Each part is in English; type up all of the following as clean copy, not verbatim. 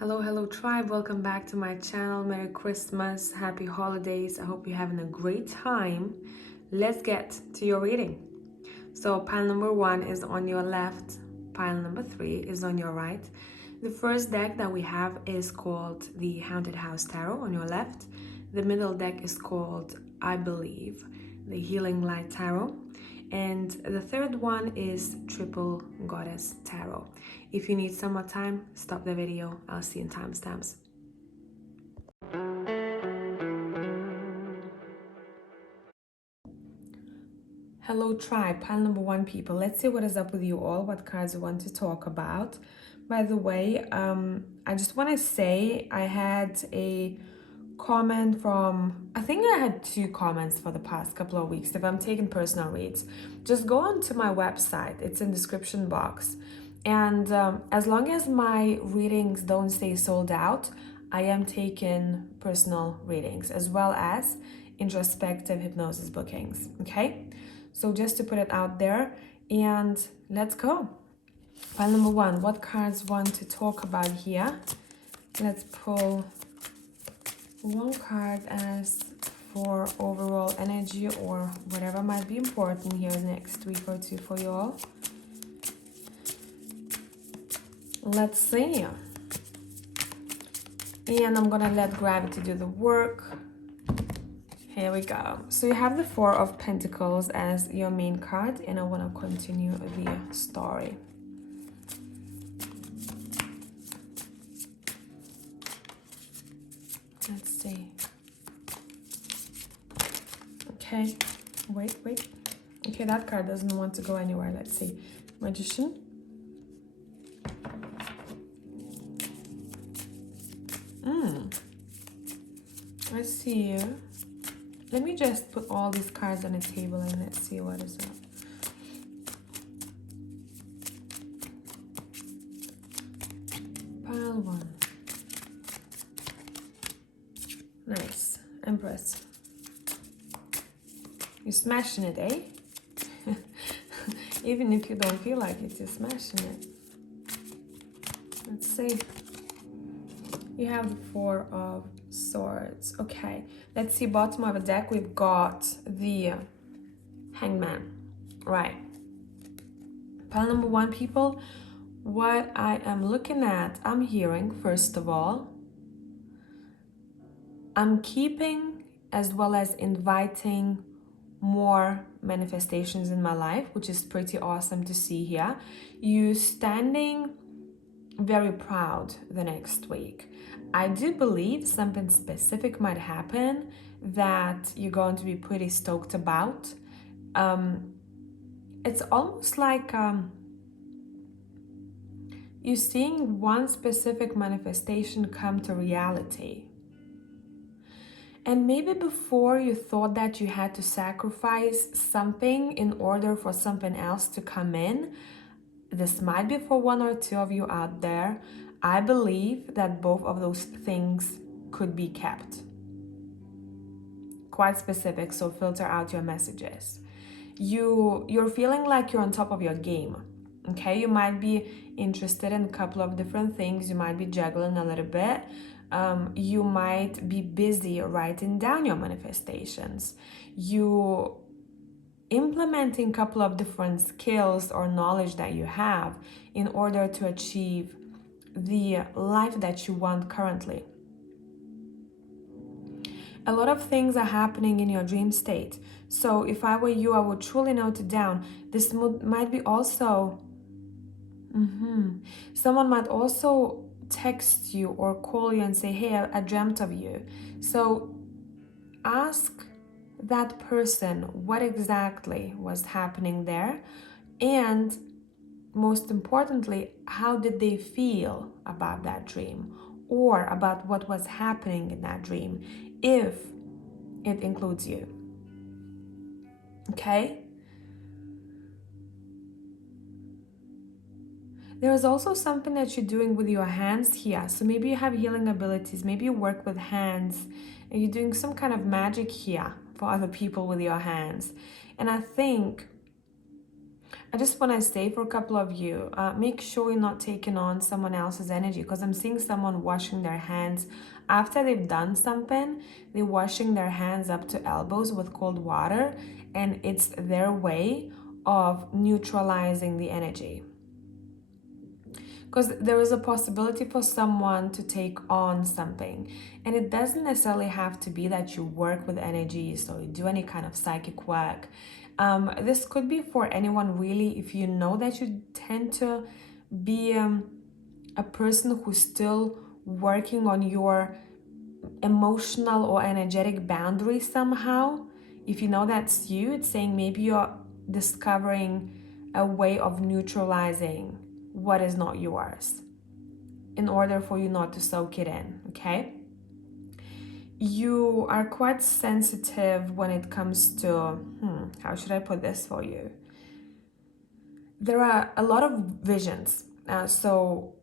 Hello tribe, welcome back to my channel. Merry Christmas, happy holidays. I hope you're having a great time. Let's get to your reading. So pile number 1 is on your left, pile number 3 is on your right. The first deck that we have is called the Haunted House Tarot on your left. The middle deck is called I Believe, the Healing Light Tarot. And the third one is Triple Goddess Tarot. If you need some more time, stop the video. I'll see you in timestamps. Hello tribe, pile number 1 people. Let's see what is up with you all, what cards you want to talk about. By the way, I just want to say I had a comment from, I think I had 2 comments for the past couple of weeks. If I'm taking personal reads, just go onto my website. It's in the description box. And as long as my readings don't stay sold out, I am taking personal readings as well as introspective hypnosis bookings. Okay, so just to put it out there, and let's go. Pile number 1, what cards want to talk about here? Let's pull one card as for overall energy or whatever might be important here next week or 2 for you all. Let's see. And I'm gonna let gravity do the work. Here we go. So you have the 4 of Pentacles as your main card, and I want to continue the story. Let's see. Okay, wait. Okay, that card doesn't want to go anywhere. Let's see. Magician. I see you. Let me just put all these cards on the table and let's see what is up. Pile 1. Nice. Empress. You're smashing it, eh? Even if you don't feel like it, you're smashing it. Let's see. You have the 4 of Swords. Okay, let's see, bottom of the deck we've got the Hangman. Right. Pile number 1 people, what I am looking at, I'm hearing, first of all, I'm keeping as well as inviting more manifestations in my life, which is pretty awesome to see here. You standing very proud the next week. I do believe something specific might happen that you're going to be pretty stoked about. It's almost like you're seeing one specific manifestation come to reality. And maybe before you thought that you had to sacrifice something in order for something else to come in. This might be for 1 or 2 of you out there. I believe that both of those things could be kept. Quite specific, so filter out your messages. You're feeling like you're on top of your game. Okay, you might be interested in a couple of different things. You might be juggling a little bit. You might be busy writing down your manifestations. You implementing a couple of different skills or knowledge that you have in order to achieve the life that you want currently. A lot of things are happening in your dream state. So if I were you, I would truly note it down. This might be also, someone might also text you or call you and say, hey, I dreamt of you. So ask that person what exactly was happening there, and most importantly, how did they feel about that dream or about what was happening in that dream, if it includes you. Okay, there is also something that you're doing with your hands here. So maybe you have healing abilities, maybe you work with hands and you're doing some kind of magic here for other people with your hands. And I think I just want to say for a couple of you, make sure you're not taking on someone else's energy, because I'm seeing someone washing their hands after they've done something. They're washing their hands up to elbows with cold water, and it's their way of neutralizing the energy. Because there is a possibility for someone to take on something, and it doesn't necessarily have to be that you work with energies or you do any kind of psychic work. This could be for anyone really, if you know that you tend to be a person who's still working on your emotional or energetic boundaries somehow. If you know that's you, it's saying maybe you're discovering a way of neutralizing what is not yours in order for you not to soak it in, okay? You are quite sensitive when it comes to, how should I put this for you? There are a lot of visions. So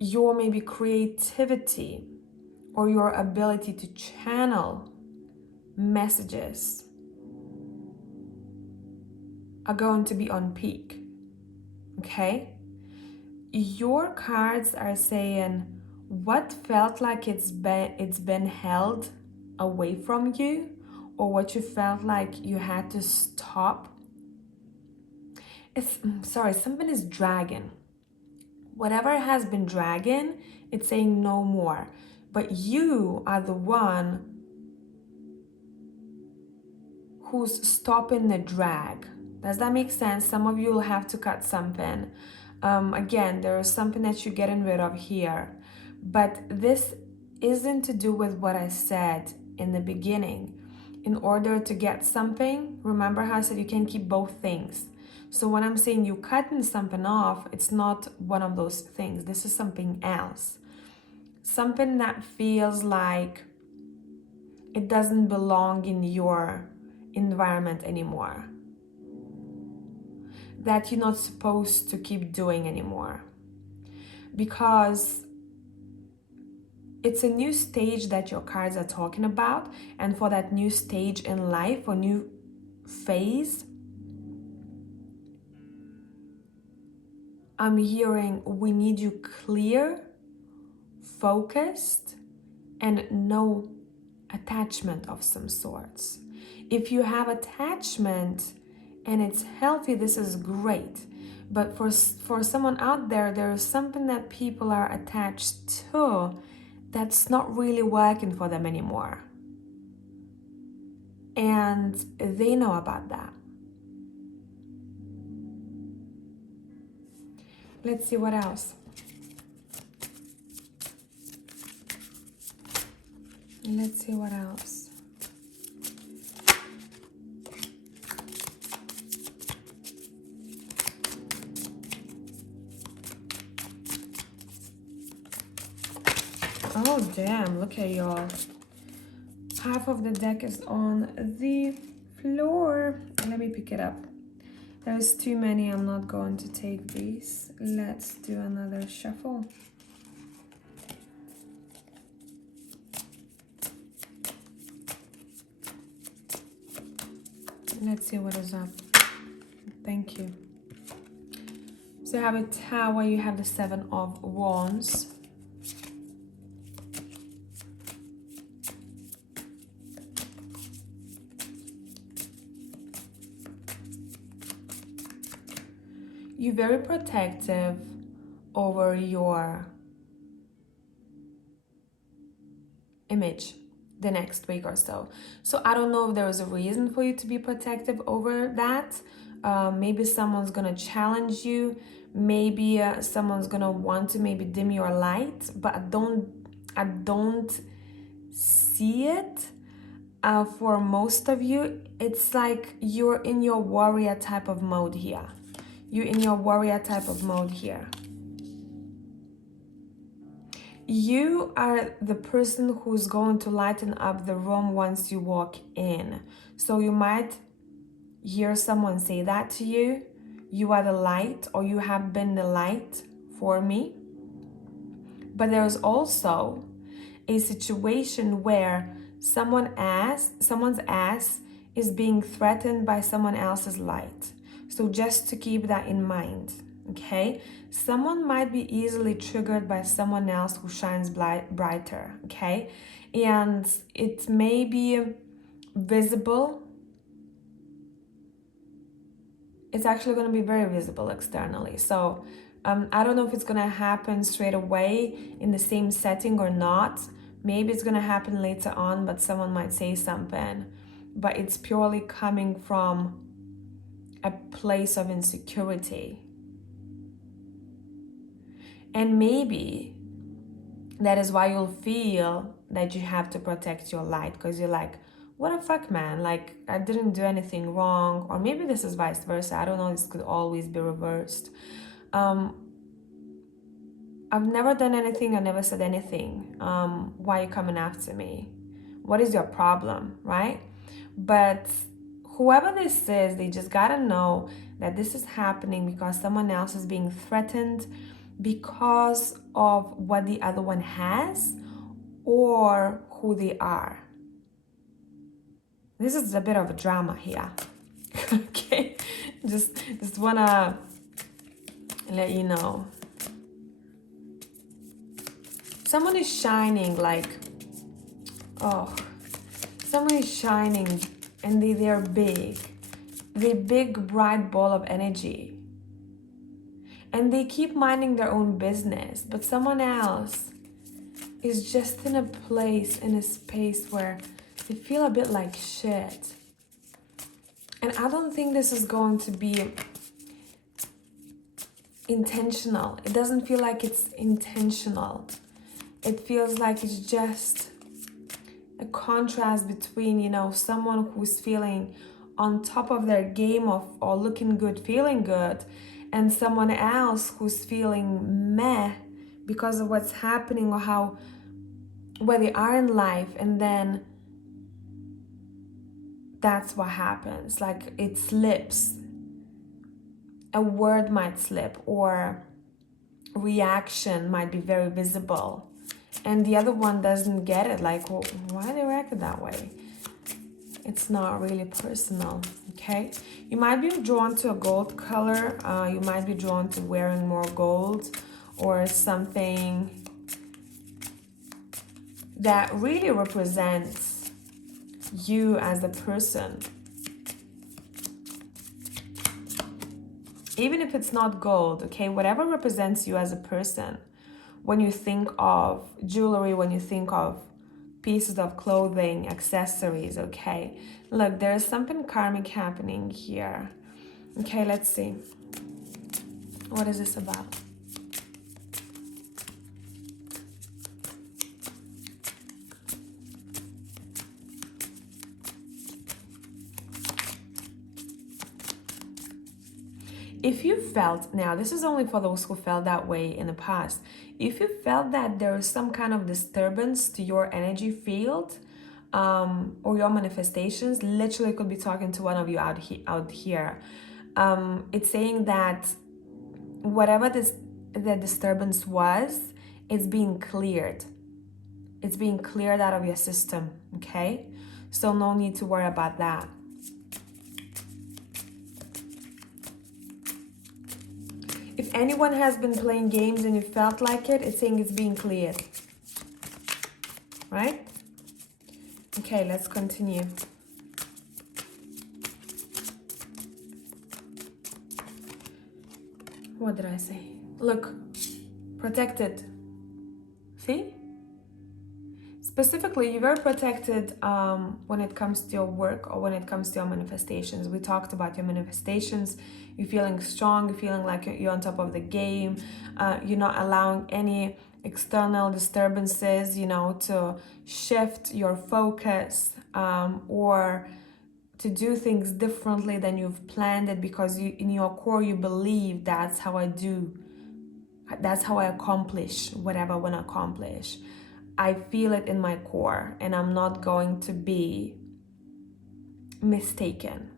your maybe creativity or your ability to channel messages are going to be on peak, okay? Your cards are saying what felt like it's been held away from you, or what you felt like you had to stop. Something is dragging. Whatever has been dragging, it's saying no more. But you are the one who's stopping the drag. Does that make sense? Some of you will have to cut something. Again, there is something that you're getting rid of here. But this isn't to do with what I said in the beginning. In order to get something, remember how I said you can keep both things. So when I'm saying you cutting something off, it's not one of those things. This is something else. Something that feels like it doesn't belong in your environment anymore. That you're not supposed to keep doing anymore. Because it's a new stage that your cards are talking about, and for that new stage in life or new phase, I'm hearing we need you clear, focused, and no attachment of some sorts. If you have attachment and it's healthy, this is great. But for someone out there, there is something that people are attached to that's not really working for them anymore. And they know about that. Let's see what else. Let's see what else. Oh, damn, look at y'all. Half of the deck is on the floor. Let me pick it up. There's too many. I'm not going to take these. Let's do another shuffle. Let's see what is up. Thank you. So you have a Tower, you have the Seven of Wands. You're very protective over your image the next week or so. So I don't know if there is a reason for you to be protective over that. Maybe someone's gonna challenge you. Maybe someone's gonna want to maybe dim your light, but I don't see it. For most of you, it's like you're in your warrior type of mode here. You're in your warrior type of mode here. You are the person who's going to lighten up the room once you walk in. So you might hear someone say that to you. You are the light, or you have been the light for me. But there's also a situation where someone's ass is being threatened by someone else's light. So just to keep that in mind, okay? Someone might be easily triggered by someone else who shines brighter, okay? And it may be visible. It's actually going to be very visible externally. So I don't know if it's going to happen straight away in the same setting or not. Maybe it's going to happen later on, but someone might say something. But it's purely coming from a place of insecurity. And maybe that is why you'll feel that you have to protect your light, because you're like, what the fuck, man? Like, I didn't do anything wrong. Or maybe this is vice versa. I don't know. This could always be reversed. I've never done anything. I never said anything. Why are you coming after me? What is your problem, right? But whoever this is, they just gotta know that this is happening because someone else is being threatened because of what the other one has or who they are. This is a bit of a drama here. Okay, just wanna let you know. Someone is shining like, oh, someone is shining and they're big. They're big, bright ball of energy. And they keep minding their own business, but someone else is just in a place, in a space where they feel a bit like shit. And I don't think this is going to be intentional. It doesn't feel like it's intentional. It feels like it's just a contrast between, you know, someone who's feeling on top of their game of or looking good, feeling good, and someone else who's feeling meh because of what's happening or where they are in life. And then that's what happens. Like, it slips. A word might slip, or reaction might be very visible, and the other one doesn't get it. Like, well, why they reacted that way? It's not really personal, okay? You might be drawn to a gold color. You might be drawn to wearing more gold or something that really represents you as a person. Even if it's not gold, okay? Whatever represents you as a person. When you think of jewelry, when you think of pieces of clothing, accessories, okay? Look, there's something karmic happening here. Okay, let's see. What is this about? If you felt, now this is only for those who felt that way in the past, if you felt that there is some kind of disturbance to your energy field or your manifestations, literally could be talking to one of you out here. It's saying that whatever the disturbance was, it's being cleared. It's being cleared out of your system, okay? So no need to worry about that. If anyone has been playing games and you felt like it, it's saying it's being cleared. Right? Okay, let's continue. What did I say? Look, protected. See? Specifically, you're very protected when it comes to your work or when it comes to your manifestations. We talked about your manifestations. You're feeling strong. You're feeling like you're on top of the game. You're not allowing any external disturbances, you know, to shift your focus or to do things differently than you've planned it, because in your core, you believe that's how I do. That's how I accomplish whatever I want to accomplish. I feel it in my core, and I'm not going to be mistaken,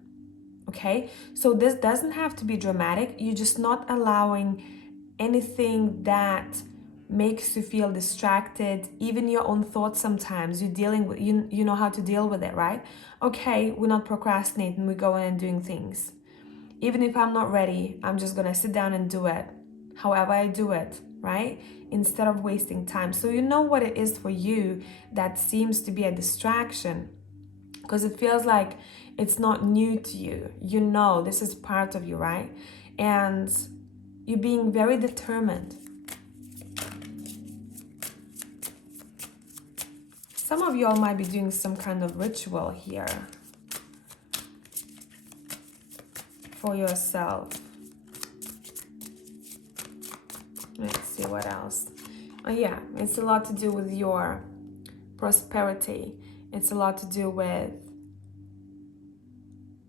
okay? So this doesn't have to be dramatic. You're just not allowing anything that makes you feel distracted, even your own thoughts. Sometimes you're dealing with, you know how to deal with it, right? Okay, we're not procrastinating, we're going and doing things. Even if I'm not ready, I'm just gonna sit down and do it however I do it, right? Instead of wasting time. So you know what it is for you that seems to be a distraction, because it feels like it's not new to you. You know, this is part of you, right? And you're being very determined. Some of y'all might be doing some kind of ritual here for yourself. Let's see what else. Oh yeah, it's a lot to do with your prosperity. It's a lot to do with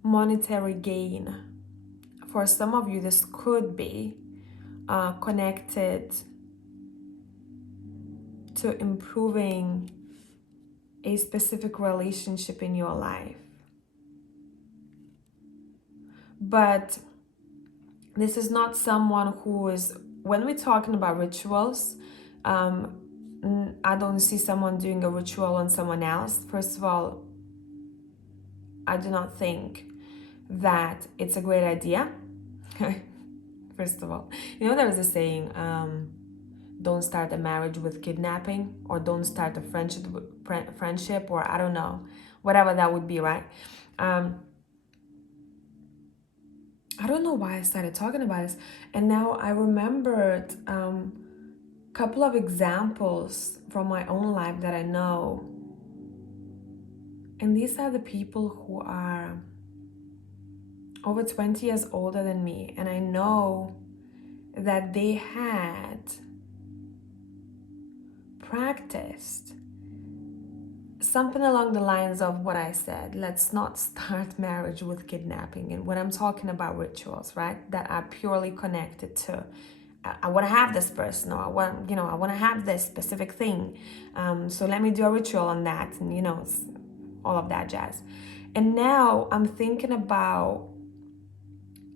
monetary gain. For some of you, this could be connected to improving a specific relationship in your life. But this is not someone who is, when we're talking about rituals, I don't see someone doing a ritual on someone else. First of all, I do not think that it's a great idea. First of all, you know, there's a saying, don't start a marriage with kidnapping, or don't start a friendship, or I don't know, whatever that would be, right? I don't know why I started talking about this, and now I remembered a couple of examples from my own life that I know, and these are the people who are over 20 years older than me, and I know that they had practiced something along the lines of what I said. Let's not start marriage with kidnapping. And when I'm talking about rituals, right, that are purely connected to I want to have this person, or I want to have this specific thing, so let me do a ritual on that, and all of that jazz. And now I'm thinking about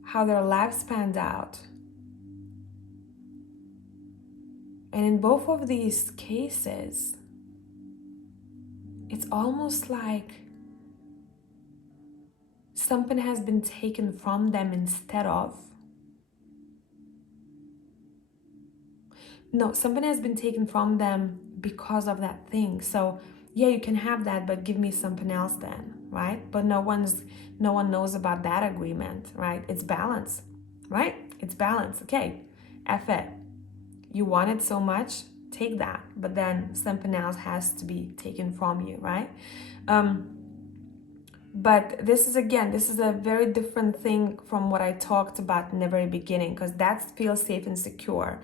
how their lives panned out. And in both of these cases, it's almost like something has been taken from them something has been taken from them because of that thing. So yeah, you can have that, but give me something else then, right? But no one knows about that agreement, right? It's balance, right? It's balance. Okay, F it. You want it so much, take that, but then something else has to be taken from you, right? But this is a very different thing from what I talked about in the very beginning, because that feels safe and secure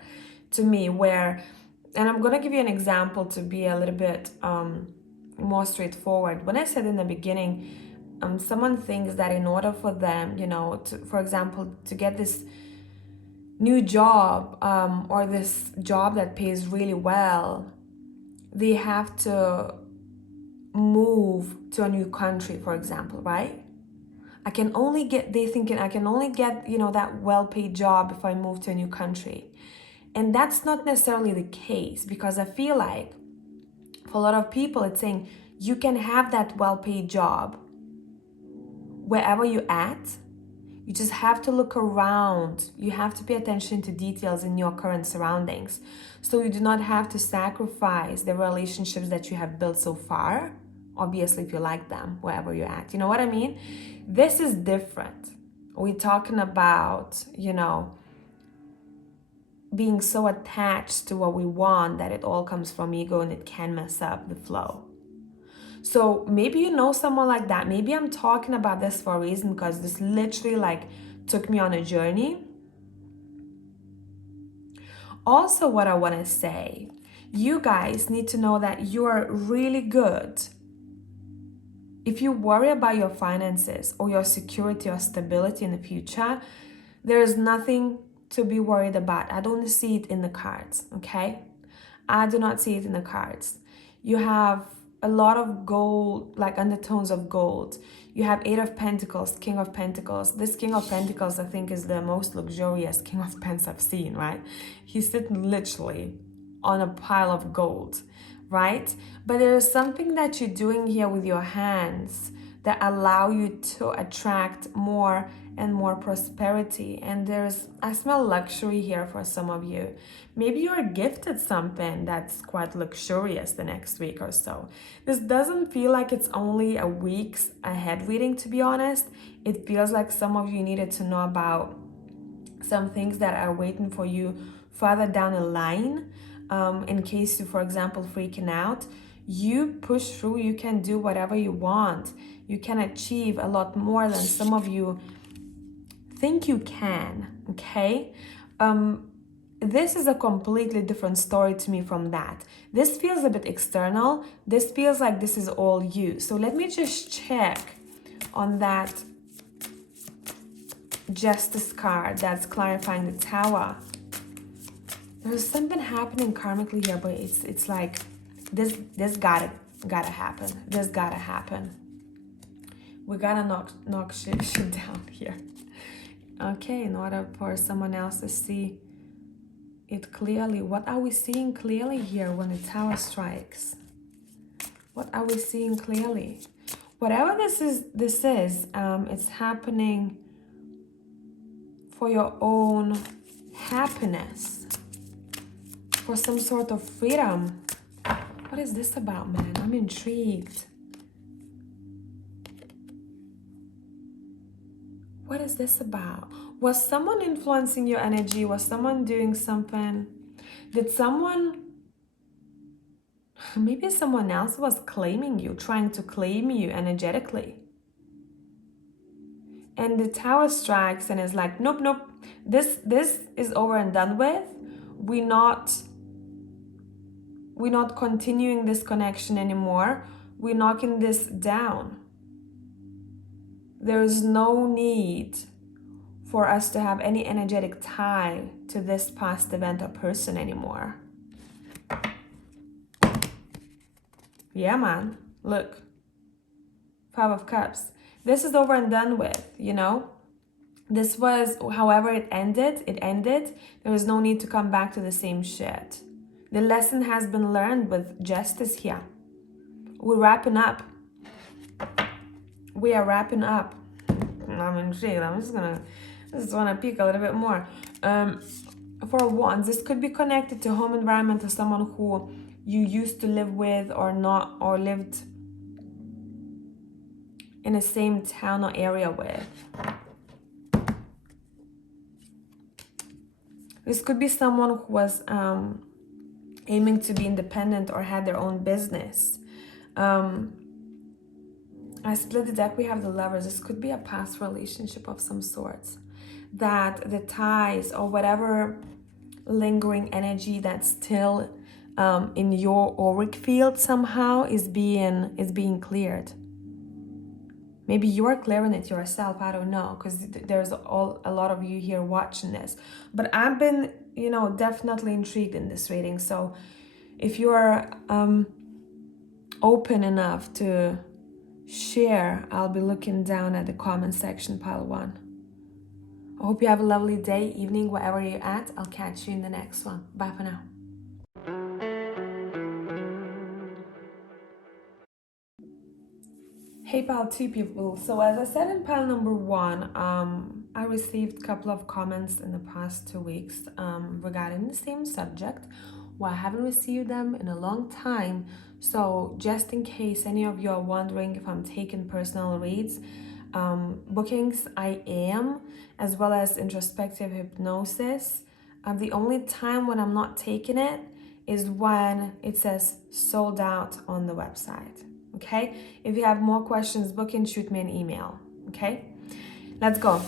to me, and I'm going to give you an example to be a little bit more straightforward. When I said in the beginning, someone thinks that in order for them, for example, to get this new job, or this job that pays really well, they have to move to a new country, for example, right? They thinking I can only get, that well-paid job if I move to a new country. And that's not necessarily the case, because I feel like for a lot of people, it's saying you can have that well-paid job wherever you're at. You just have to look around. You have to pay attention to details in your current surroundings. So you do not have to sacrifice the relationships that you have built so far, obviously, if you like them, wherever you're at. You know what I mean? This is different. We're talking about, being so attached to what we want that it all comes from ego, and it can mess up the flow. So maybe you know someone like that. Maybe I'm talking about this for a reason, because this literally took me on a journey. Also, what I want to say, you guys need to know that you're really good. If you worry about your finances or your security or stability in the future, there is nothing to be worried about. I don't see it in the cards, okay? I do not see it in the cards. You have a lot of gold, like undertones of gold. You have 8 of Pentacles, King of Pentacles. This King of Pentacles, I think, is the most luxurious King of Pens I've seen, right? He's sitting literally on a pile of gold, right? But there is something that you're doing here with your hands that allow you to attract more and more prosperity. And I smell luxury here for some of you. Maybe you're gifted something that's quite luxurious the next week or so. This doesn't feel like it's only a week's ahead reading, to be honest. It feels like some of you needed to know about some things that are waiting for you further down the line. In case you, for example, freaking out, you push through, you can do whatever you want. You can achieve a lot more than some of you think you can, okay? This is a completely different story to me from that. This feels a bit external. This feels like this is all you. So let me just check on that Justice card that's clarifying the Tower. There's something happening karmically here, but it's like this gotta happen. This gotta happen. We gotta knock shit down here. Okay, in order for someone else to see it clearly. What are we seeing clearly here when the Tower strikes? What are we seeing clearly? Whatever this is, it's happening for your own happiness, for some sort of freedom. What is this about, man? I'm intrigued. What is this about? Was someone influencing your energy? Was someone doing something? Did someone, maybe someone else was claiming you, trying to claim you energetically. And the Tower strikes and is like, nope, nope. This is over and done with. We're not continuing this connection anymore. We're knocking this down. There is no need for us to have any energetic tie to this past event or person anymore. Yeah, man. Look. 5 of Cups. This is over and done with, you know? This was, however it ended. There was no need to come back to the same shit. The lesson has been learned with Justice here. We're wrapping up. We are wrapping up. I'm intrigued. I just want to peek a little bit more. For Wands, this could be connected to home environment or someone who you used to live with or not, or lived in the same town or area with. This could be someone who was aiming to be independent or had their own business. I split the deck, we have the Lovers. This could be a past relationship of some sorts. That the ties or whatever lingering energy that's still in your auric field somehow is being cleared. Maybe you're clearing it yourself, I don't know, because there's a lot of you here watching this. But I've been, definitely intrigued in this reading. So if you're open enough to share, I'll be looking down at the comment section, pile 1. I hope you have a lovely day, evening, wherever you're at. I'll catch you in the next one. Bye for now. Hey pile 2 people, so as I said in pile number 1, I received a couple of comments in the past 2 weeks regarding the same subject. Well, I haven't received them in a long time, so just in case any of you are wondering if I'm taking personal reads, bookings I am, as well as introspective hypnosis. The only time when I'm not taking it is when it says sold out on the website. Okay, if you have more questions, booking, shoot me an email. Okay, let's go.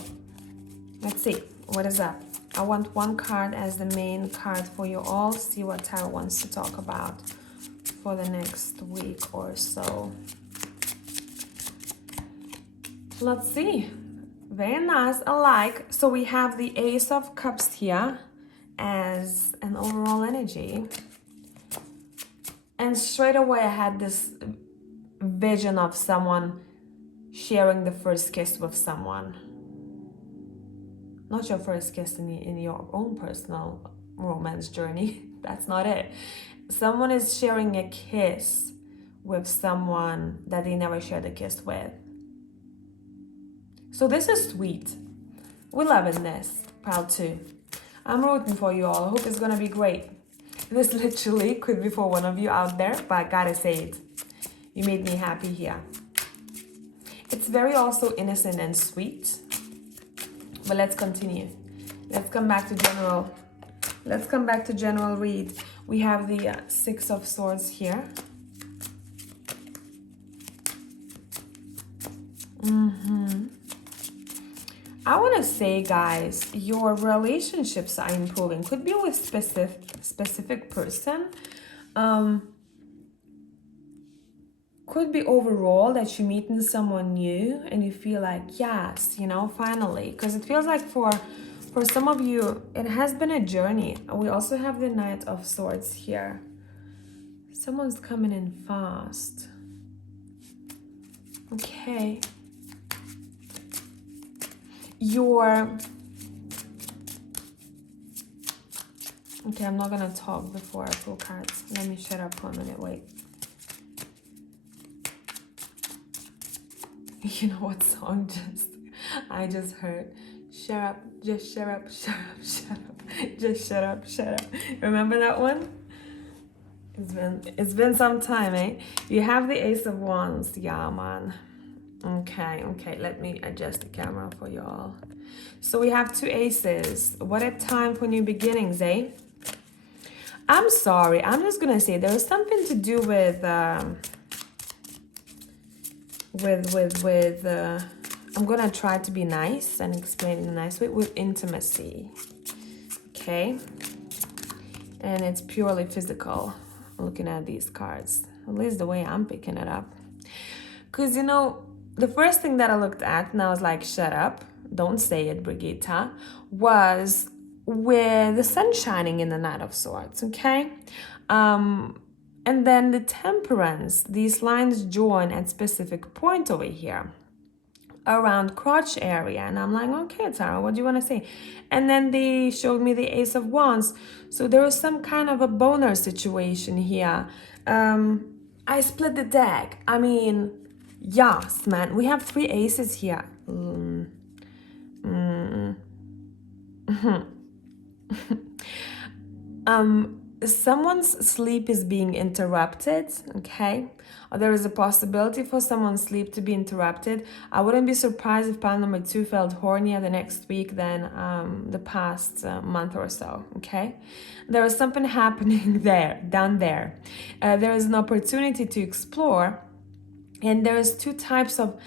Let's see what is up. I want one card as the main card for you all. See what Tarot wants to talk about for the next week or so. Let's see. Very nice. I like. So we have the Ace of Cups here as an overall energy, and straight away I had this vision of someone sharing the first kiss with someone. Not your first kiss in your own personal romance journey. That's not it. Someone is sharing a kiss with someone that they never shared a kiss with. So this is sweet. We're loving this, pile 2. I'm rooting for you all. I hope it's gonna be great. This literally could be for one of you out there, but I gotta say it. You made me happy here. It's very also innocent and sweet. But let's continue. Let's come back to general. Let's come back to general read. We have the 6 of Swords here. I want to say, guys, your relationships are improving. Could be with specific person. Could be overall that you're meeting someone new and you feel like, yes, you know, finally. Because it feels like for some of you, it has been a journey. We also have the Knight of Swords here. Someone's coming in fast. Okay. Okay, I'm not gonna talk before I pull cards. Let me shut up for a minute, wait. You know what song I just heard? Shut up, just shut up, shut up, shut up, just shut up, shut up. Remember that one? It's been some time, eh? You have the Ace of Wands, yeah, man. Okay, let me adjust the camera for y'all. So we have 2 aces. What a time for new beginnings, eh? I'm sorry, I'm just gonna say there was something to do with I'm gonna try to be nice and explain it in a nice way, with intimacy. Okay, and it's purely physical. Looking at these cards, at least the way I'm picking it up, because you know, the first thing that I looked at and I was like, shut up, don't say it, Brigita, was with the sun shining in the Knight of Swords. Okay, and then the Temperance, these lines join at specific point over here around crotch area, and I'm like, okay, Tara, what do you want to say? And then they showed me the Ace of Wands, so there was some kind of a boner situation here. I split the deck. I mean, yes, man, we have 3 aces here. Someone's sleep is being interrupted, okay? Or there is a possibility for someone's sleep to be interrupted. I wouldn't be surprised if pile number 2 felt hornier the next week than the past month or so, okay? There is something happening down there. There is an opportunity to explore, and there's 2 types of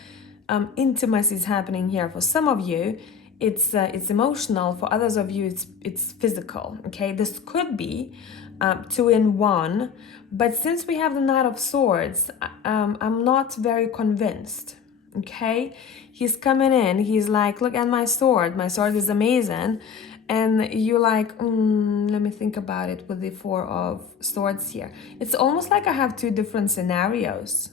intimacies happening here. For some of you, it's emotional. For others of you, it's physical, okay? This could be 2 in 1, but since we have the Knight of Swords, I'm not very convinced, okay? He's coming in, he's like, look at my sword is amazing, and you're like, let me think about it with the 4 of Swords here. It's almost like I have 2 different scenarios.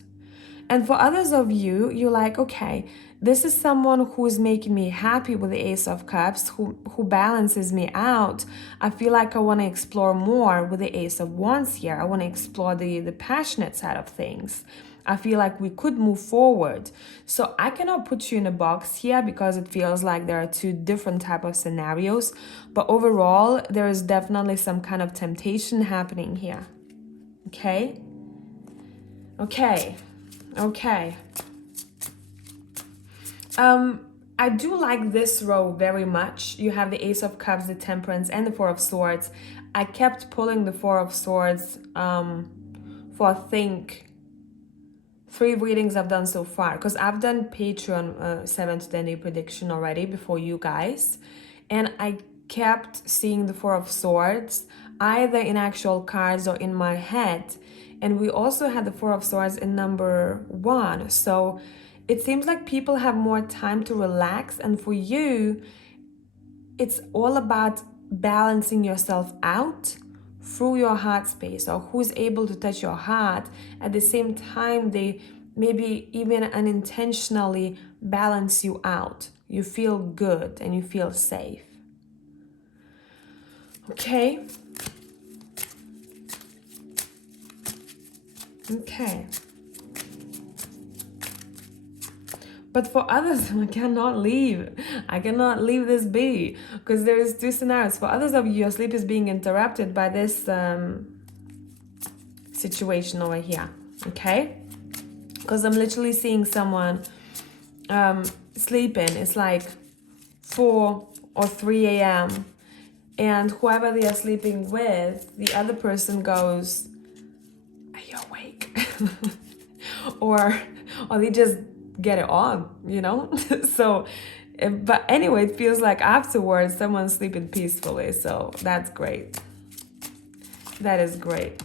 And for others of you, you're like, okay, this is someone who's making me happy with the Ace of Cups, who balances me out. I feel like I want to explore more with the Ace of Wands here. I want to explore the passionate side of things. I feel like we could move forward. So I cannot put you in a box here because it feels like there are 2 different type of scenarios. But overall, there is definitely some kind of temptation happening here. Okay? I do like this row very much. You have the Ace of Cups, the Temperance, and the 4 of Swords. I kept pulling the 4 of Swords for, I think, 3 readings I've done so far. Because I've done Patreon 7th to 10 day prediction already before you guys. And I kept seeing the 4 of Swords, either in actual cards or in my head. And we also had the 4 of Swords in number 1. So it seems like people have more time to relax. And for you, it's all about balancing yourself out through your heart space, or who's able to touch your heart. At the same time, they maybe even unintentionally balance you out. You feel good and you feel safe. Okay. But for others, I cannot leave. I cannot leave this be, because there is two scenarios. For others of you, your sleep is being interrupted by this situation over here, okay? Because I'm literally seeing someone sleeping. It's like 4 or 3 a.m. and whoever they are sleeping with, the other person goes, "Are you awake?" or they just get it on, you know. So but anyway, it feels like afterwards someone's sleeping peacefully, so that's great. That is great.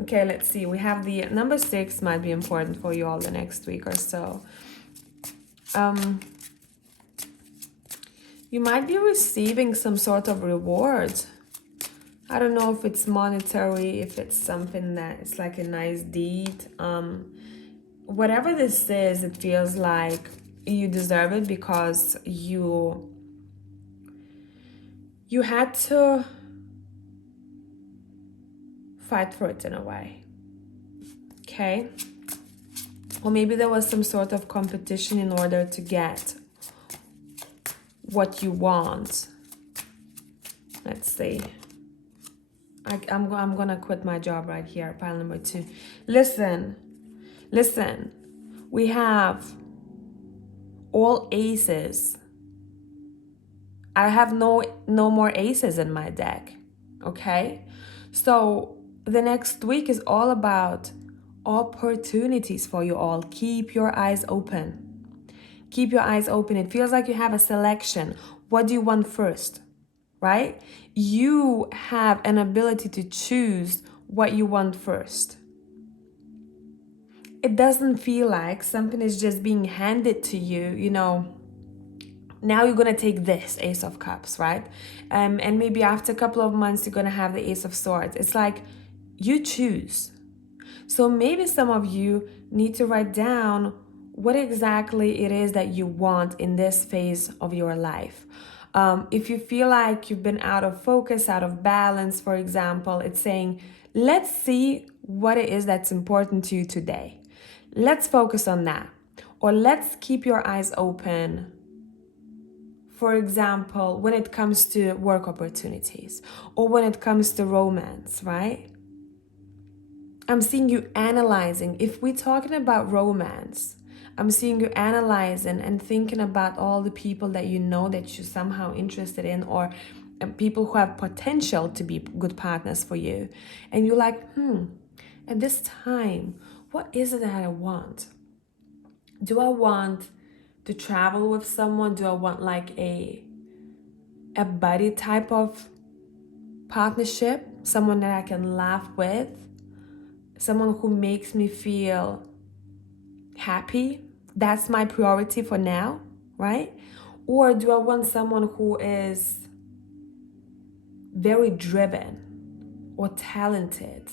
Okay, let's see. We have the number 6 might be important for you all the next week or so. You might be receiving some sort of reward. I don't know if it's monetary, if it's something that it's like a nice deed. Whatever this is, it feels like you deserve it because you had to fight for it in a way. Okay? Or maybe there was some sort of competition in order to get what you want. Let's see. I'm gonna quit my job right here, pile number 2. Listen. We have all aces. I have no more aces in my deck, okay? So the next week is all about opportunities for you all. Keep your eyes open. Keep your eyes open. It feels like you have a selection. What do you want first, right? You have an ability to choose what you want first. It doesn't feel like something is just being handed to you, you know, now you're going to take this Ace of Cups, right? And maybe after a couple of months, you're going to have the Ace of Swords. It's like you choose. So maybe some of you need to write down what exactly it is that you want in this phase of your life. If you feel like you've been out of focus, out of balance, for example, it's saying, let's see what it is that's important to you today. Let's focus on that. Or let's keep your eyes open. For example, when it comes to work opportunities or when it comes to romance, right? I'm seeing you analyzing. If we're talking about romance, I'm seeing you analyzing and thinking about all the people that you know that you're somehow interested in, or people who have potential to be good partners for you. And you're like, at this time, what is it that I want? Do I want to travel with someone? Do I want like a buddy type of partnership? Someone that I can laugh with? Someone who makes me feel happy? That's my priority for now, right? Or do I want someone who is very driven or talented?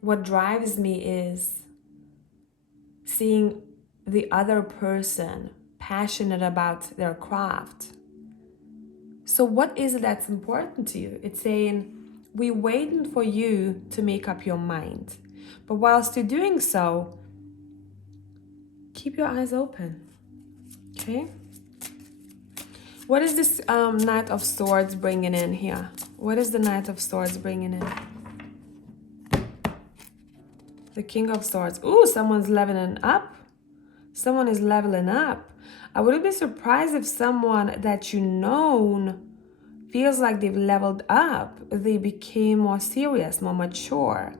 What drives me is seeing the other person passionate about their craft. So what is it that's important to you? It's saying, we're waiting for you to make up your mind. But whilst you're doing so, keep your eyes open, okay? What is this Knight of Swords bringing in here? What is the Knight of Swords bringing in? The King of Swords. Ooh, someone's leveling up. Someone is leveling up. I wouldn't be surprised if someone that you known feels like they've leveled up. They became more serious, more mature.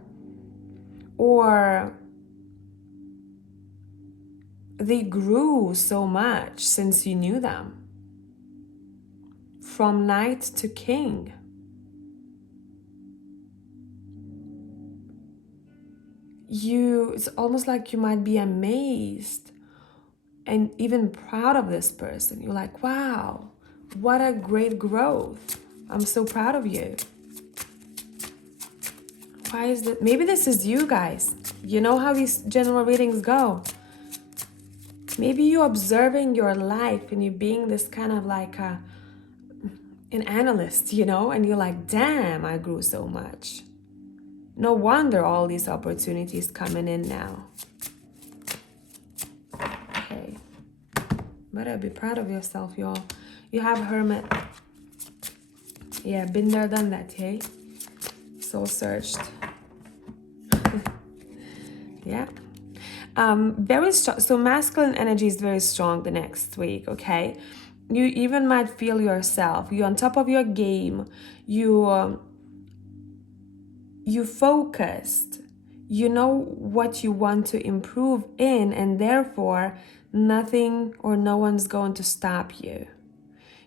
Or they grew so much since you knew them. From Knight to King. It's almost like you might be amazed and even proud of this person. You're like, wow, what a great growth. I'm so proud of you. Why is that? Maybe this is you guys. You know how these general readings go. Maybe you're observing your life and you're being this kind of like an analyst, you know, and you're like, damn, I grew so much. No wonder all these opportunities coming in now. Better be proud of yourself, y'all. You have Hermit. Yeah, been there, done that, hey? Soul searched. Yeah. Very strong. So masculine energy is very strong the next week, okay? You even might feel yourself. You're on top of your game. You focused. You know what you want to improve in, and therefore nothing or no one's going to stop you.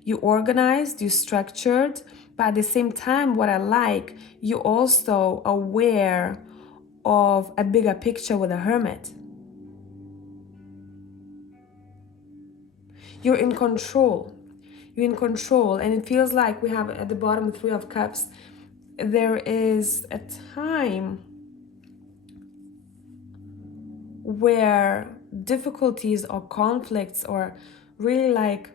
You organized, you structured, but at the same time, what I like, you also aware of a bigger picture with a Hermit. You're in control. You're in control, and it feels like we have at the bottom 3 of Cups. There is a time where difficulties or conflicts or really like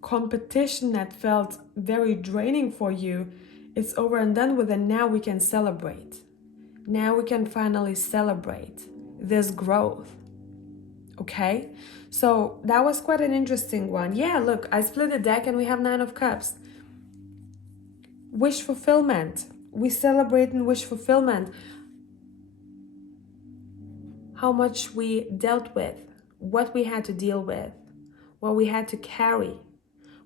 competition that felt very draining for you, it's over and done with, and now we can celebrate. Now we can finally celebrate this growth. Okay, so that was quite an interesting one. Yeah, look, I split the deck and we have 9 of Cups. Wish fulfillment. We celebrate in wish fulfillment. How much we dealt with, what we had to deal with, what we had to carry.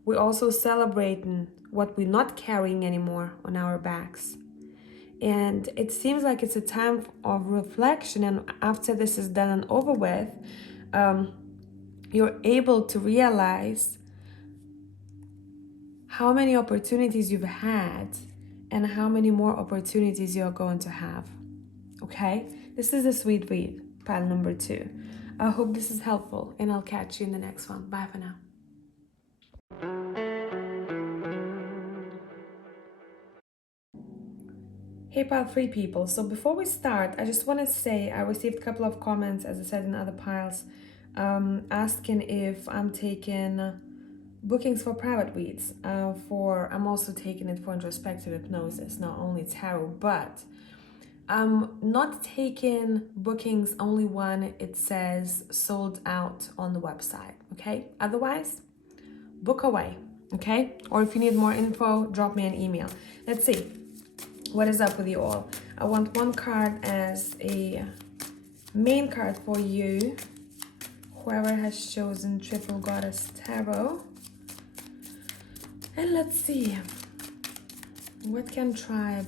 We're also celebrating what we're not carrying anymore on our backs. And it seems like it's a time of reflection, and after this is done and over with, you're able to realize how many opportunities you've had and how many more opportunities you're going to have. Okay? This is a sweet read, pile number 2. I hope this is helpful, and I'll catch you in the next one. Bye for now. Hey pile 3 people, so before we start, I just want to say I received a couple of comments, as I said in other piles, asking if I'm taking bookings for private reads. I'm also taking it for introspective hypnosis, not only tarot, but I'm not taking bookings only when it says sold out on the website, okay? Otherwise, book away, okay? Or if you need more info, drop me an email. Let's see. What is up with you all? I want one card as a main card for you. Whoever has chosen Triple Goddess Tarot. And let's see. What can tribe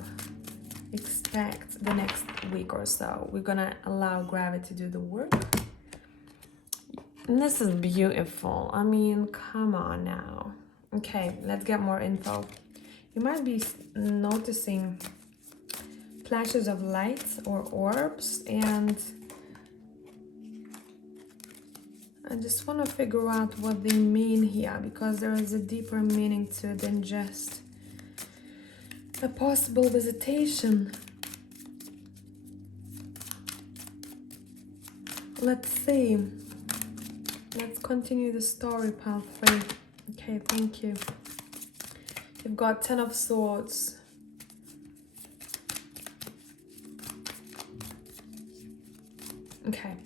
expect the next week or so? We're gonna allow gravity to do the work. And this is beautiful. I mean, come on now. Okay, let's get more info. You might be noticing flashes of light or orbs, and I just want to figure out what they mean here, because there is a deeper meaning to it than just a possible visitation. Let's see. Let's continue the story, pile 3. Okay, thank you. You've got 10 of Swords. Okay,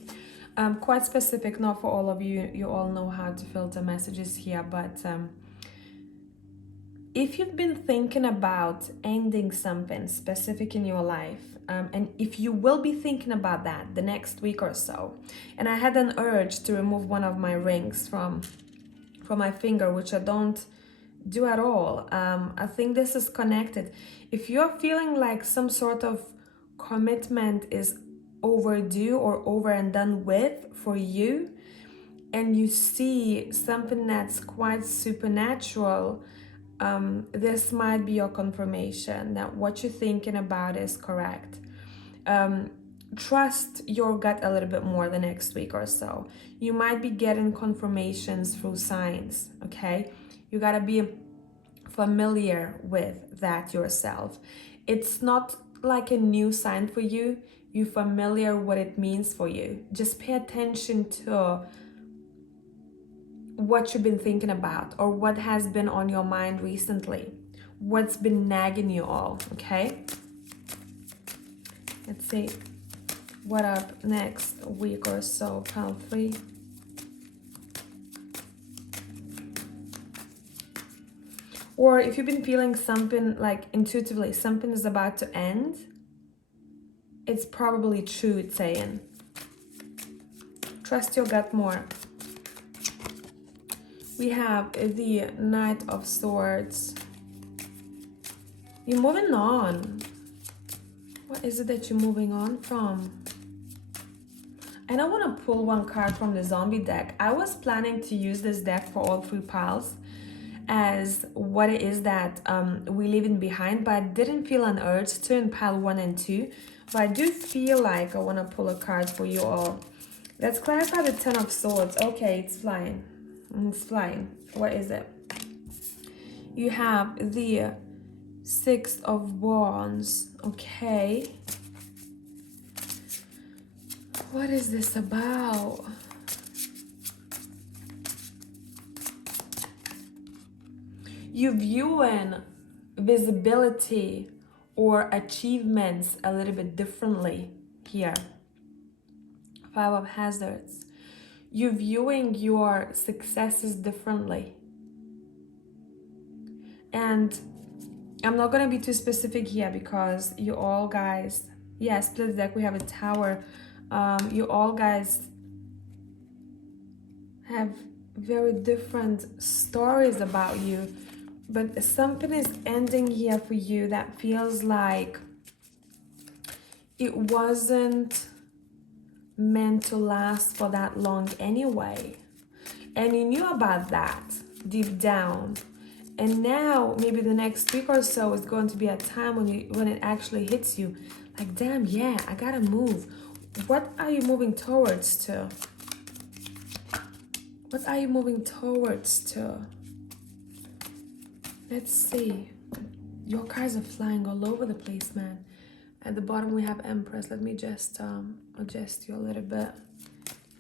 quite specific, not for all of you. You all know how to filter messages here, but if you've been thinking about ending something specific in your life, and if you will be thinking about that the next week or so, and I had an urge to remove one of my rings from my finger, which I don't do at all. I think this is connected. If you're feeling like some sort of commitment is overdue or over and done with for you, and you see something that's quite supernatural, this might be your confirmation that what you're thinking about is correct. Trust your gut a little bit more the next week or so. You might be getting confirmations through signs, okay? You gotta be familiar with that yourself. It's not like a new sign for you. You're familiar what it means for you. Just pay attention to what you've been thinking about or what has been on your mind recently. What's been nagging you all, okay? Let's see what up next week or so, pile 3. Or if you've been feeling something like intuitively, something is about to end, it's probably true, it's saying. Trust your gut more. We have the Knight of Swords. You're moving on. What is it that you're moving on from? And I want to pull one card from the zombie deck. I was planning to use this deck for all 3 piles as what it is that we're leaving behind, but I didn't feel an urge to in pile 1 and 2. But I do feel like I want to pull a card for you all. Let's clarify the Ten of Swords. Okay, it's flying. It's flying. What is it? You have the Six of Wands. Okay. What is this about? You viewing visibility or achievements a little bit differently here. Five of Hazards. You viewing your successes differently. And I'm not going to be too specific here because you all guys, yeah, split deck, we have a Tower. You all guys have very different stories about you, but something is ending here for you that feels like it wasn't meant to last for that long anyway, and you knew about that deep down, and now maybe the next week or so is going to be a time when it actually hits you like, damn, yeah, I gotta move. What are you moving towards to? What are you moving towards to? Let's see. Your cards are flying all over the place, man. At the bottom we have Empress. Let me just adjust you a little bit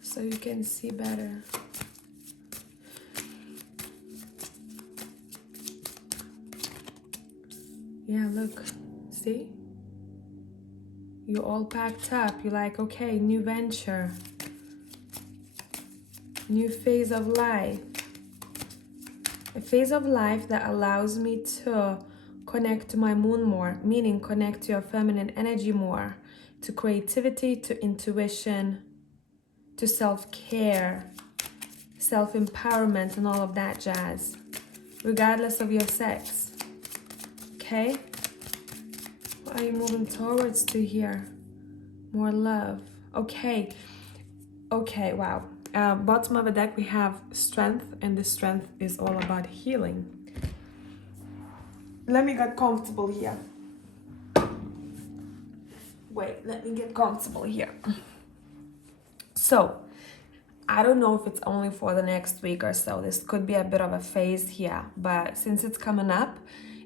so you can see better. Yeah, look. See? You're all packed up. You're like, okay, new venture. New phase of life. A phase of life that allows me to connect to my moon more, meaning connect to your feminine energy more, to creativity, to intuition, to self-care, self-empowerment, and all of that jazz, regardless of your sex. Okay? What are you moving towards to here? More love. Okay. Okay, wow. Bottom of the deck we have Strength, and the Strength is all about healing. Let me get comfortable here. Wait, let me get comfortable here. So, I don't know if it's only for the next week or so. This could be a bit of a phase here, but since it's coming up,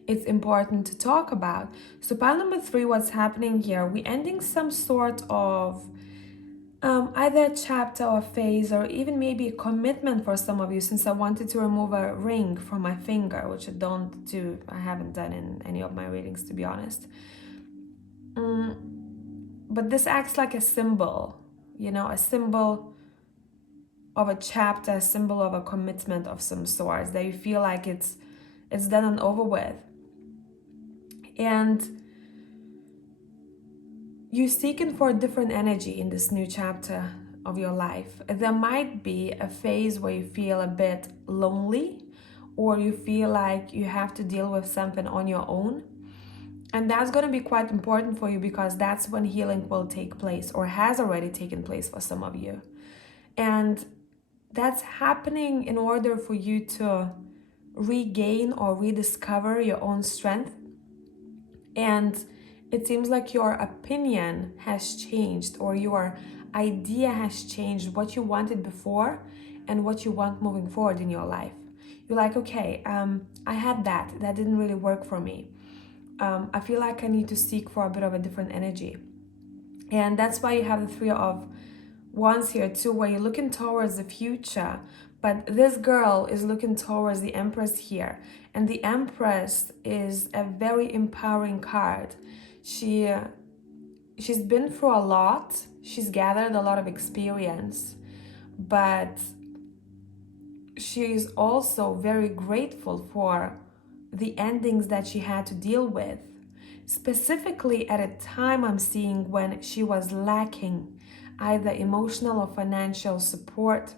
it's important to talk about. So pile number 3, what's happening here? We're ending some sort of either a chapter or phase, or even maybe a commitment for some of you, since I wanted to remove a ring from my finger, which I haven't done in any of my readings, to be honest. But this acts like a symbol, you know, a symbol of a chapter, a symbol of a commitment of some sorts, that you feel like it's done and over with. And you're seeking for a different energy in this new chapter of your life. There might be a phase where you feel a bit lonely, or you feel like you have to deal with something on your own. And that's going to be quite important for you, because that's when healing will take place, or has already taken place for some of you. And that's happening in order for you to regain or rediscover your own strength. And it seems like your opinion has changed, or your idea has changed, what you wanted before and what you want moving forward in your life. You're like, okay, I had that didn't really work for me. I feel like I need to seek for a bit of a different energy. And that's why you have the Three of Wands here too, where you're looking towards the future. But this girl is looking towards the Empress here. And the Empress is a very empowering card. She's been through a lot. She's gathered a lot of experience. But she is also very grateful for the endings that she had to deal with. Specifically at a time I'm seeing when she was lacking either emotional or financial support,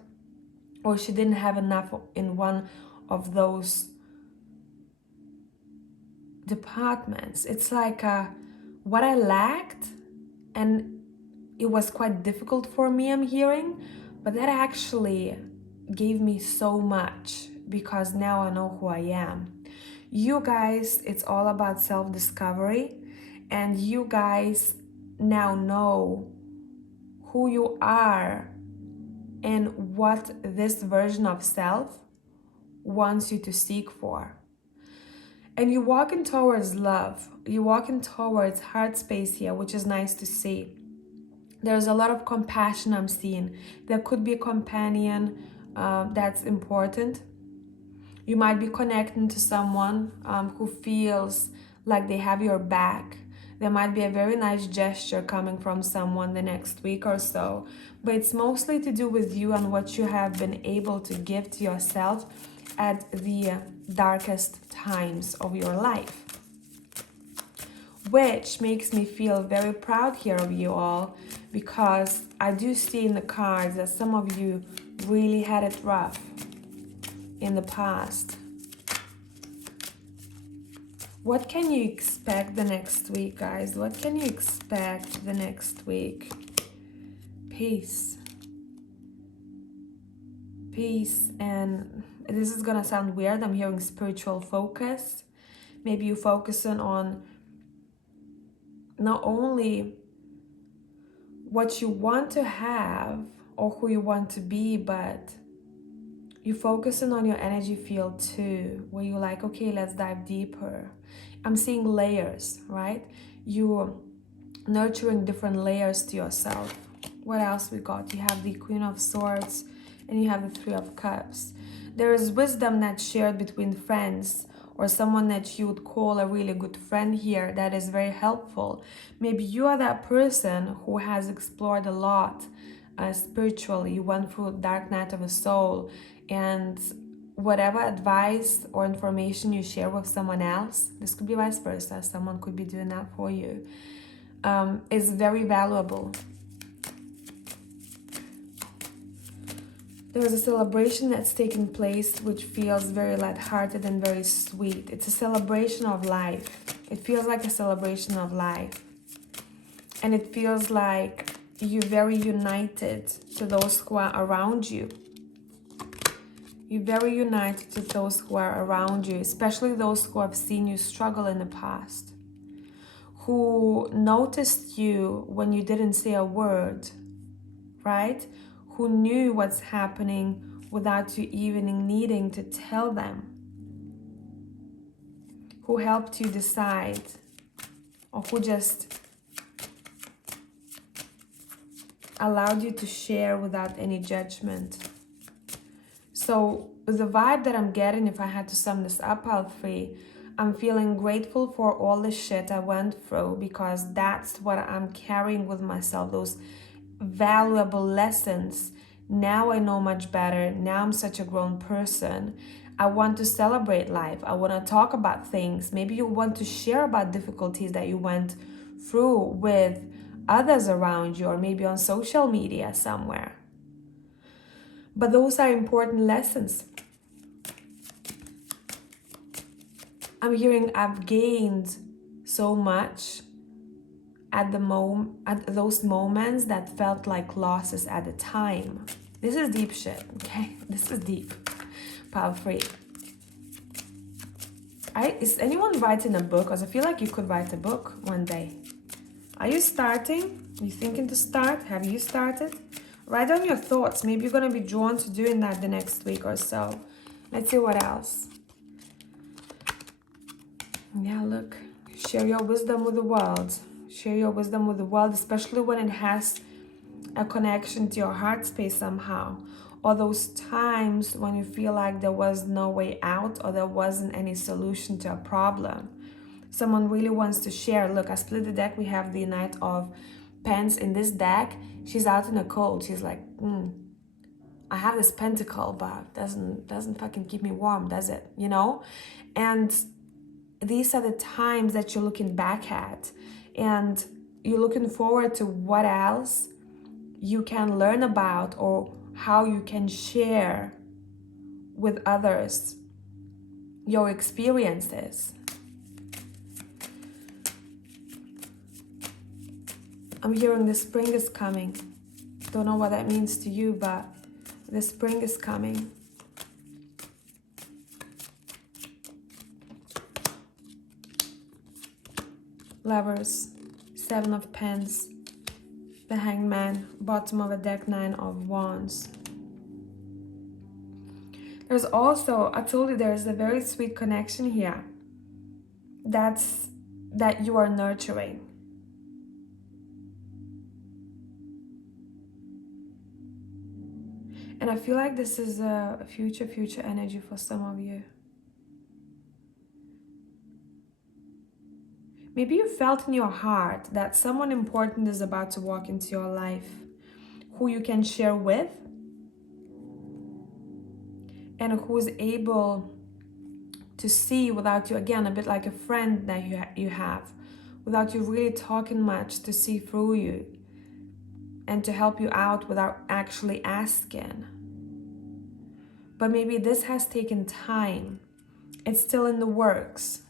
or she didn't have enough in one of those departments. It's like what I lacked, and it was quite difficult for me, I'm hearing, but that actually gave me so much because now I know who I am. You guys, it's all about self-discovery, and you guys now know who you are and what this version of self wants you to seek for. And you're walking towards love. You're walking towards heart space here, which is nice to see. There's a lot of compassion I'm seeing. There could be a companion that's important. You might be connecting to someone who feels like they have your back. There might be a very nice gesture coming from someone the next week or so, but it's mostly to do with you and what you have been able to give to yourself at the darkest times of your life. Which makes me feel very proud here of you all, because I do see in the cards that some of you really had it rough in the past. What can you expect the next week, guys? What can you expect the next week? Peace. Peace. And this is gonna sound weird. I'm hearing spiritual focus. Maybe you're focusing on not only what you want to have or who you want to be, but you're focusing on your energy field too, where you're like, okay, let's dive deeper. I'm seeing layers, right? You're nurturing different layers to yourself. What else we got? You have the Queen of Swords and you have the Three of Cups. There is wisdom that's shared between friends, or someone that you would call a really good friend here that is very helpful. Maybe you are that person who has explored a lot spiritually. You went through dark night of a soul, and whatever advice or information you share with someone else, this could be vice versa, someone could be doing that for you, is very valuable. There's a celebration that's taking place which feels very lighthearted and very sweet. It's a celebration of life. It feels like a celebration of life. And it feels like you're very united to those who are around you. You're very united to those who are around you, especially those who have seen you struggle in the past, who noticed you when you didn't say a word, right? Who knew what's happening without you even needing to tell them, who helped you decide, or who just allowed you to share without any judgment. So the vibe that I'm getting, if I had to sum this up, 𝒊𝒕𝒉, I'm feeling grateful for all the shit I went through, because that's what I'm carrying with myself, those valuable lessons. Now I know much better. Now I'm such a grown person. I want to celebrate life. I want to talk about things. Maybe you want to share about difficulties that you went through with others around you, or maybe on social media somewhere. But those are important lessons. I'm hearing I've gained so much at those moments that felt like losses at the time. This is deep shit, okay? This is deep. 𝒊𝒕𝒉. Is anyone writing a book? Because I feel like you could write a book one day. Are you starting? Are you thinking to start? Have you started? Write down your thoughts. Maybe you're going to be drawn to doing that the next week or so. Let's see what else. Yeah, look. Share your wisdom with the world. Share your wisdom with the world, especially when it has a connection to your heart space somehow. Or those times when you feel like there was no way out, or there wasn't any solution to a problem. Someone really wants to share. Look, I split the deck. We have the Knight of Pens in this deck. She's out in the cold. She's like, I have this pentacle, but doesn't fucking keep me warm, does it? You know? And these are the times that you're looking back at, and you're looking forward to what else you can learn about or how you can share with others your experiences. I'm hearing the spring is coming. Don't know what that means to you, but the spring is coming. Lovers, 7 of Pens, the Hangman, bottom of a deck, 9 of Wands. There's also, I told you, there's a very sweet connection here that you are nurturing. And I feel like this is a future energy for some of you. Maybe you felt in your heart that someone important is about to walk into your life, who you can share with, and who's able to see without you, again, a bit like a friend that you have, without you really talking much, to see through you and to help you out without actually asking. But maybe this has taken time. It's still in the works.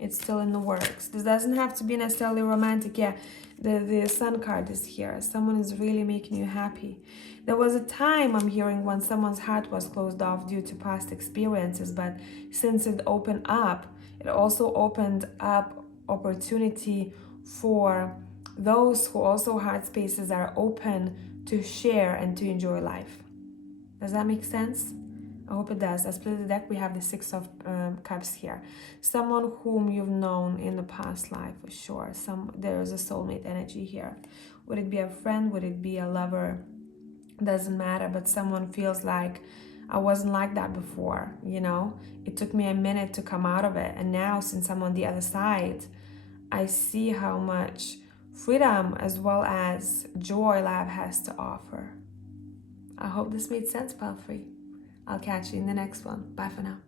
It's still in the works. This doesn't have to be necessarily romantic. Yeah, the Sun card is here. Someone is really making you happy. There was a time, I'm hearing, when someone's heart was closed off due to past experiences, but since it opened up, it also opened up opportunity for those who also heart spaces are open to share and to enjoy life. Does that make sense? I hope it does. I split the deck. We have the 6 of Cups here. Someone whom you've known in the past life, for sure. There is a soulmate energy here. Would it be a friend? Would it be a lover? Doesn't matter, but someone feels like, I wasn't like that before, you know? It took me a minute to come out of it. And now, since I'm on the other side, I see how much freedom as well as joy love has to offer. I hope this made sense, Palfrey. I'll catch you in the next one. Bye for now.